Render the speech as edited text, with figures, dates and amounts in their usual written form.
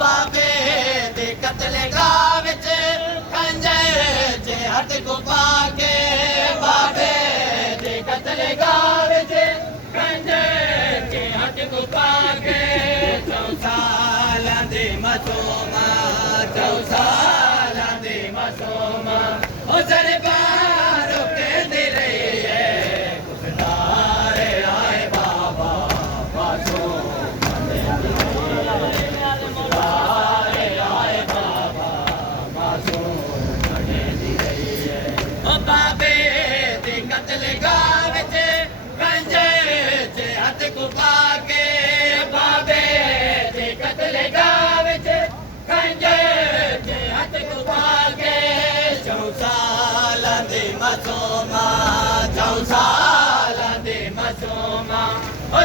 बाबे दे कत्लेगाह विच खंजर जे हथ को पाके बाबे दे कत्लेगाह विच खंजर जे हथ को पाके 4 सालां दे मासूमा 4 सालां दे मासूमा ओ सरकार कहंदी रही है खुशदार आए बाबा मासूम बाबे दे कत्लेगाह विच खंजर जे हथ को पाके बाबे दे कत्लेगाह विच खंजर जे हथ को पाके 4 सालां दे मासूमा 4 सालां दे मासूमा ओ